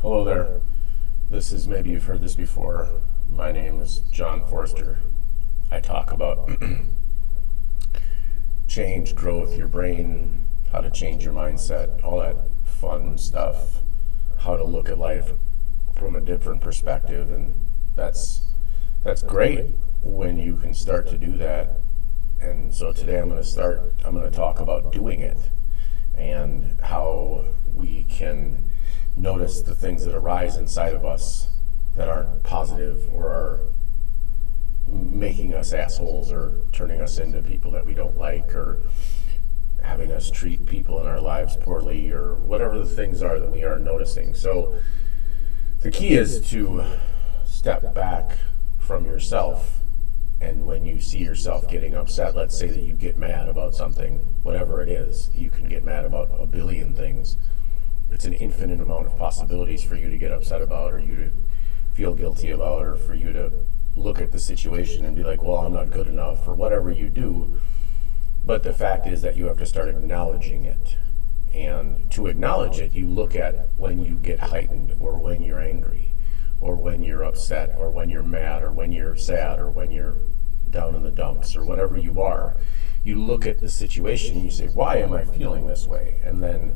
Hello there. This is, maybe you've heard this before. My name is John Forster. I talk about change, growth, your brain, how to change your mindset, all that fun stuff, how to look at life from a different perspective, and that's great when you can start to do that. And so today I'm going to talk about doing it and how we can notice the things that arise inside of us that aren't positive or are making us assholes or turning us into people that we don't like or having us treat people in our lives poorly or whatever the things are that we aren't noticing. So the key is to step back from yourself, and when you see yourself getting upset, let's say that you get mad about something, whatever it is, you can get mad about a billion things. It's an infinite amount of possibilities for you to get upset about, or you to feel guilty about, or for you to look at the situation and be like, well, I'm not good enough, or whatever you do. But the fact is that you have to start acknowledging it. And to acknowledge it, you look at when you get heightened, or when you're angry, or when you're upset, or when you're mad, or when you're sad, or when you're down in the dumps, or whatever you are. You look at the situation and you say, why am I feeling this way? And then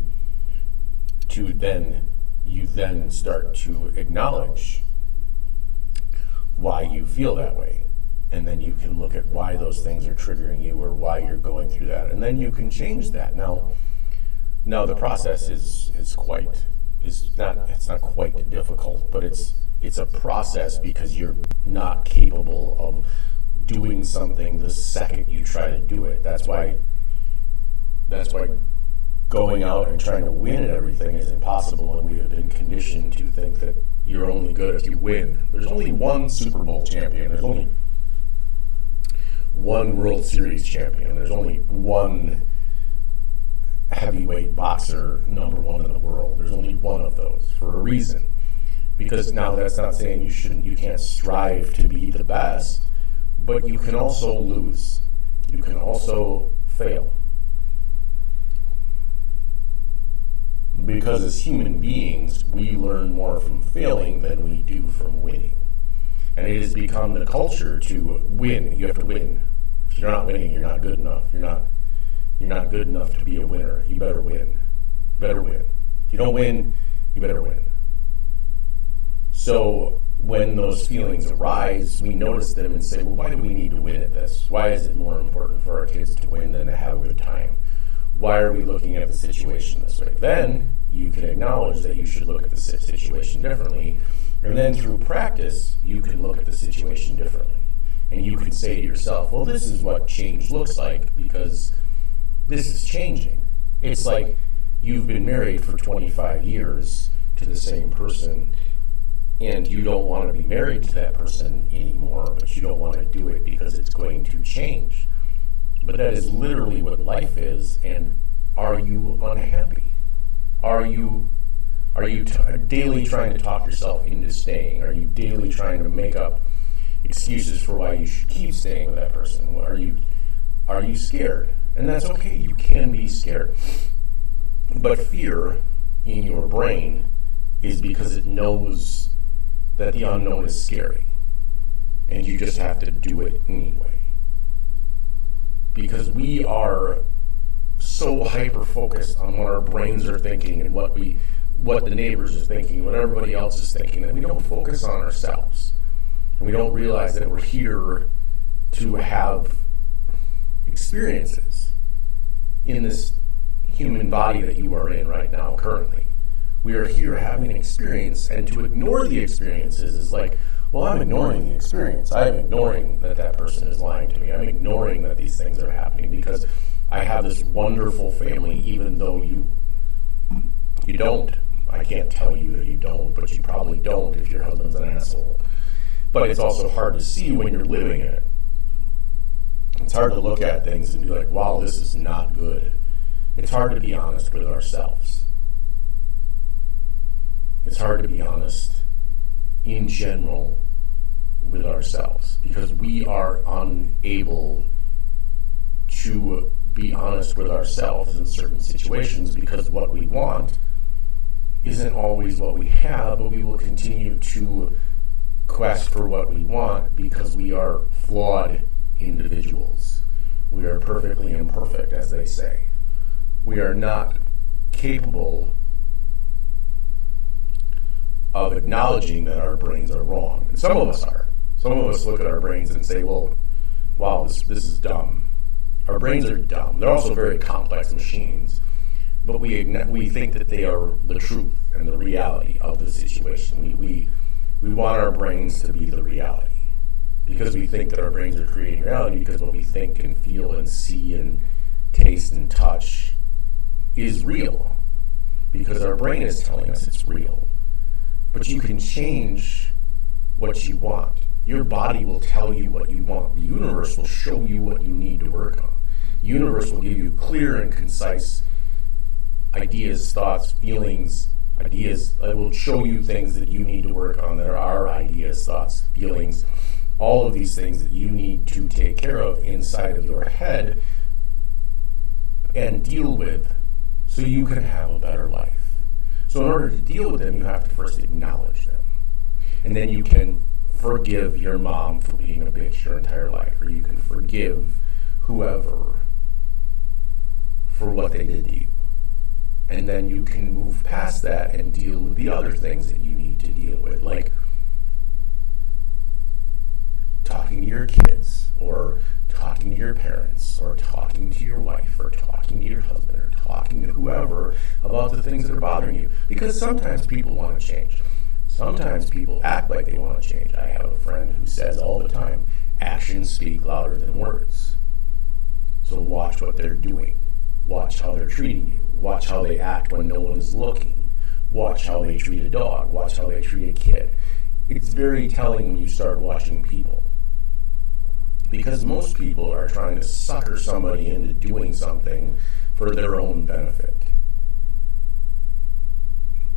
you start to acknowledge why you feel that way. And then you can look at why those things are triggering you or why you're going through that. And then you can change that. Now the process is not quite difficult, but it's a process because you're not capable of doing something the second you try to do it. That's why going out and trying to win at everything is impossible, and we have been conditioned to think that you're only good if you win. There's only one Super Bowl champion. There's only one World Series champion. There's only one heavyweight boxer, number one in the world. There's only one of those for a reason. Because now that's not saying you can't strive to be the best, but you can also lose. You can also fail. Because as human beings, we learn more from failing than we do from winning. And it has become the culture to win. You have to win. If you're not winning, you're not good enough. You're not good enough to be a winner. You better win. You better win. If you don't win, you better win. So when those feelings arise, we notice them and say, well, why do we need to win at this? Why is it more important for our kids to win than to have a good time? Why are we looking at the situation this way? Then you can acknowledge that you should look at the situation differently. And then through practice, you can look at the situation differently. And you can say to yourself, well, this is what change looks like because this is changing. It's like you've been married for 25 years to the same person, and you don't want to be married to that person anymore, but you don't want to do it because it's going to change. But that is literally what life is. And are you unhappy? Are you daily trying to talk yourself into staying? Are you daily trying to make up excuses for why you should keep staying with that person? Are you scared? And that's okay. You can be scared. But fear in your brain is because it knows that the unknown is scary, and you just have to do it anyway. Because we are so hyper-focused on what our brains are thinking and what the neighbors are thinking, what everybody else is thinking, that we don't focus on ourselves. And we don't realize that we're here to have experiences in this human body that you are in right now, currently. We are here having an experience, and to ignore the experiences is like, well, I'm ignoring the experience. I'm ignoring that person is lying to me. I'm ignoring that these things are happening because I have this wonderful family, even though you don't. I can't tell you that you don't, but you probably don't if your husband's an asshole. But it's also hard to see when you're living in it. It's hard to look at things and be like, wow, this is not good. It's hard to be honest with ourselves. It's hard to be honest in general with ourselves because we are unable to be honest with ourselves in certain situations because what we want isn't isn't always what we have, but we will continue to quest for what we want because we are flawed individuals. We are perfectly imperfect, as they say. We are not capable of acknowledging that our brains are wrong. And some of us are. Some of us look at our brains and say, well, wow, this is dumb. Our brains are dumb. They're also very complex machines. But we think that they are the truth and the reality of the situation. We want our brains to be the reality. Because we think that our brains are creating reality, because what we think and feel and see and taste and touch is real. Because our brain is telling us it's real. But you can change what you want. Your body will tell you what you want. The universe will show you what you need to work on. The universe will give you clear and concise ideas, thoughts, feelings, ideas. It will show you things that you need to work on. There are ideas, thoughts, feelings, all of these things that you need to take care of inside of your head and deal with so you can have a better life. So in order to deal with them, you have to first acknowledge them. And then you can forgive your mom for being a bitch your entire life, or you can forgive whoever for what they did to you. And then you can move past that and deal with the other things that you need to deal with, like talking to your kids, or talking to your parents, or talking to your wife, or talking to your husband, or talking to whoever about the things that are bothering you. Because sometimes people want to change. Sometimes people act like they want to change. I have a friend who says all the time, actions speak louder than words. So watch what they're doing. Watch how they're treating you. Watch how they act when no one is looking. Watch how they treat a dog. Watch how they treat a kid. It's very telling when you start watching people. Because most people are trying to sucker somebody into doing something for their own benefit.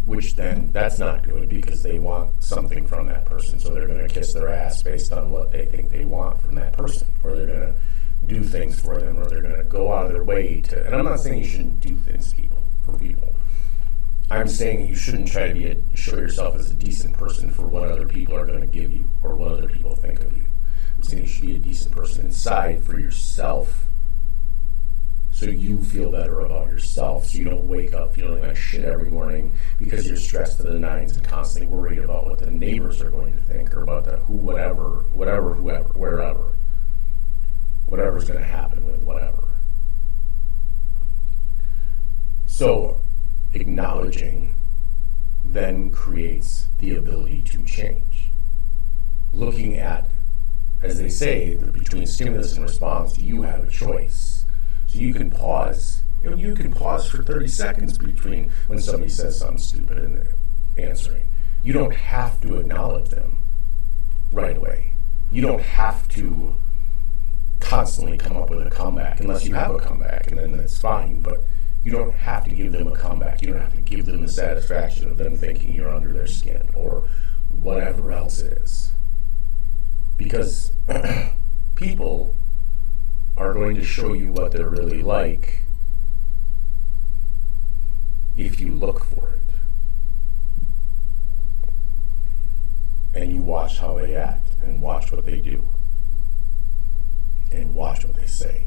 Which then, that's not good, because they want something from that person. So they're going to kiss their ass based on what they think they want from that person. Or they're going to do things for them, or they're going to go out of their way to... And I'm not saying you shouldn't do things for people. I'm saying you shouldn't try to show yourself as a decent person for what other people are going to give you, or what other people think of you. I'm saying you should be a decent person inside for yourself, so you feel better about yourself, so you don't wake up feeling like shit every morning because you're stressed to the nines and constantly worried about what the neighbors are going to think, or about the whatever's going to happen with whatever. So acknowledging then creates the ability to change. Looking at, as they say, between stimulus and response, you have a choice. So you can pause. You can pause for 30 seconds between when somebody says something stupid and answering. You don't have to acknowledge them right away. You don't have to constantly come up with a comeback, unless you have a comeback, and then that's fine. But you don't have to give them a comeback. You don't have to give them the satisfaction of them thinking you're under their skin, or whatever else it is. Because people are going to show you what they're really like if you look for it. And you watch how they act, and watch what they do, and watch what they say.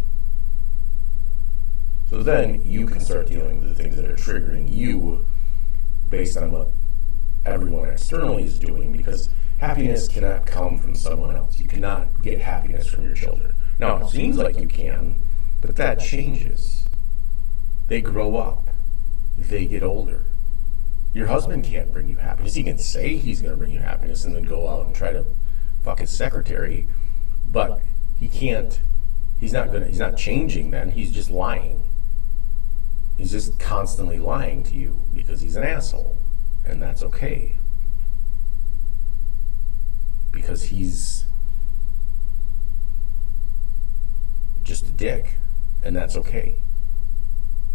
So then you can start dealing with the things that are triggering you based on what everyone externally is doing, because happiness cannot come from someone else. You cannot get happiness from your children. Now, it seems like you can, but that changes. They grow up. They get older. Your husband can't bring you happiness. He can say he's going to bring you happiness and then go out and try to fuck his secretary, but he can't. He's not changing then. He's just lying. He's just constantly lying to you because he's an asshole, and that's okay. Because he's just a dick, and that's okay.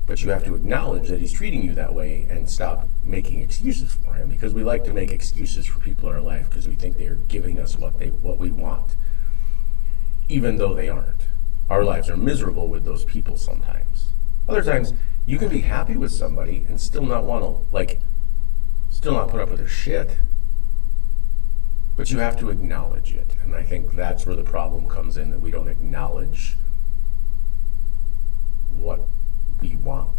But you have to acknowledge that he's treating you that way and stop making excuses for him, because we like to make excuses for people in our life because we think they are giving us what we want, even though they aren't. Our lives are miserable with those people sometimes. Other times, you can be happy with somebody and still not want to, Still not put up with their shit. But you have to acknowledge it. And I think that's where the problem comes in, that we don't acknowledge what we want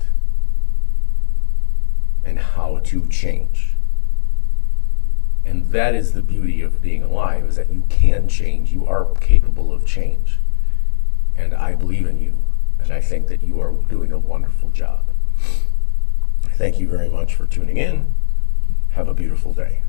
and how to change. And that is the beauty of being alive, is that you can change. You are capable of change. And I believe in you. And I think that you are doing a wonderful job. Thank you very much for tuning in. Have a beautiful day.